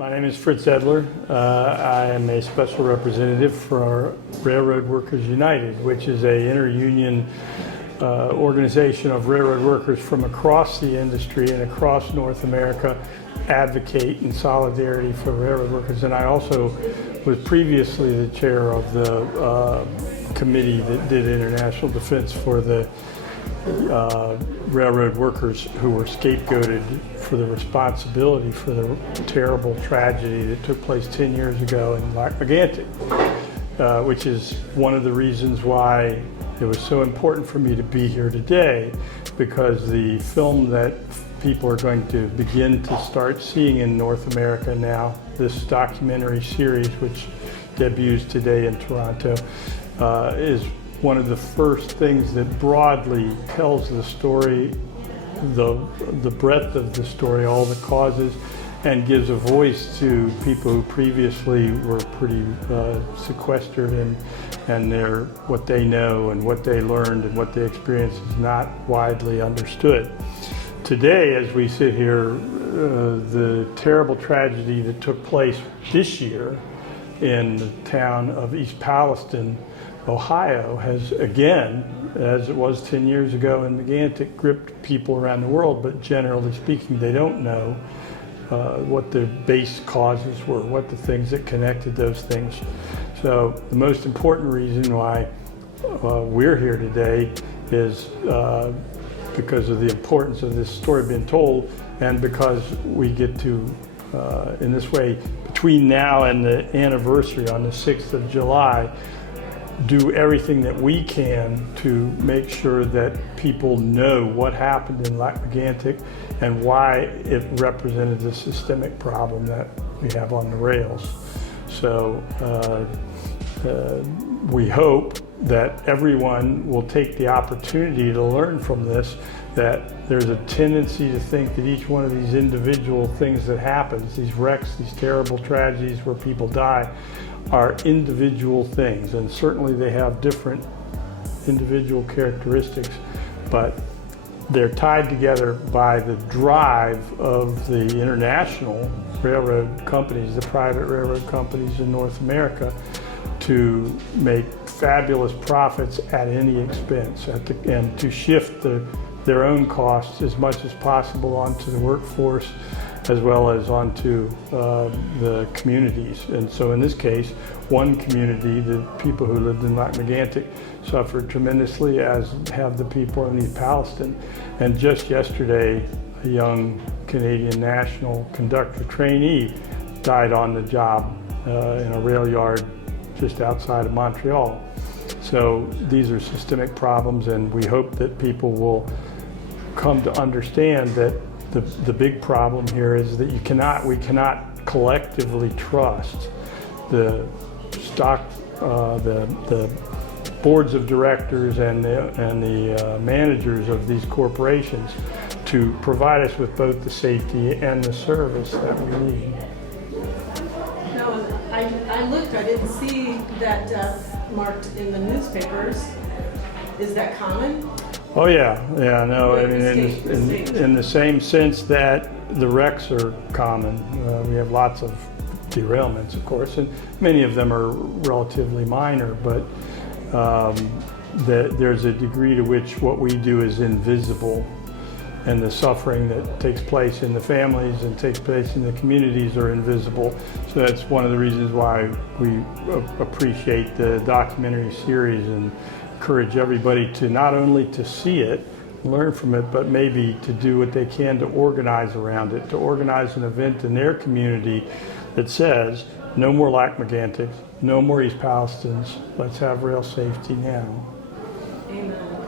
My name is Fritz Edler. I am a special representative for Railroad Workers United, which is a inter-union organization of railroad workers from across the industry and across North America advocate in solidarity for railroad workers. And I also was previously the chair of the committee that did international defense for the railroad workers who were scapegoated for the responsibility for the terrible tragedy that took place 10 years ago in Lac-Mégantic, which is one of the reasons why it was so important for me to be here today, because the film that people are going to begin to start seeing in North America now, this documentary series which debuts today in Toronto, is one of the first things that broadly tells the story, the breadth of the story, all the causes, and gives a voice to people who previously were pretty sequestered, and what they know and what they learned and what they experienced is not widely understood. Today, as we sit here, the terrible tragedy that took place this year in the town of East Palestine, Ohio, has again, as it was 10 years ago in Megantic, gripped people around the world, but generally speaking, they don't know what the base causes were, what the things that connected those things. So the most important reason why we're here today is because of the importance of this story being told, and because we get to, in this way, between now and the anniversary on the 6th of July, do everything that we can to make sure that people know what happened in Lac-Megantic and why it represented the systemic problem that we have on the rails. So we hope that everyone will take the opportunity to learn from this, that there's a tendency to think that each one of these individual things that happens, these wrecks, these terrible tragedies where people die, are individual things, and certainly they have different individual characteristics, but they're tied together by the drive of the international railroad companies, the private railroad companies in North America, to make fabulous profits at any expense, and to shift their own costs as much as possible onto the workforce, as well as onto the communities. And so in this case, one community, the people who lived in Lac-Mégantic, suffered tremendously, as have the people in East Palestine. And just yesterday, a young Canadian national conductor trainee died on the job in a rail yard just outside of Montreal. So these are systemic problems, and we hope that people will come to understand that the big problem here is that we cannot collectively trust the boards of directors and the managers of these corporations to provide us with both the safety and the service that we need. No, I looked, I didn't see that death marked in the newspapers. Is that common? Oh yeah, no, I mean, in the same sense that the wrecks are common. We have lots of derailments, of course, and many of them are relatively minor, but there's a degree to which what we do is invisible, and the suffering that takes place in the families and takes place in the communities are invisible. So that's one of the reasons why we appreciate the documentary series and encourage everybody to not only to see it, learn from it, but maybe to do what they can to organize around it, to organize an event in their community that says, no more Lac-Megantics, no more East Palestines, let's have rail safety now. Amen.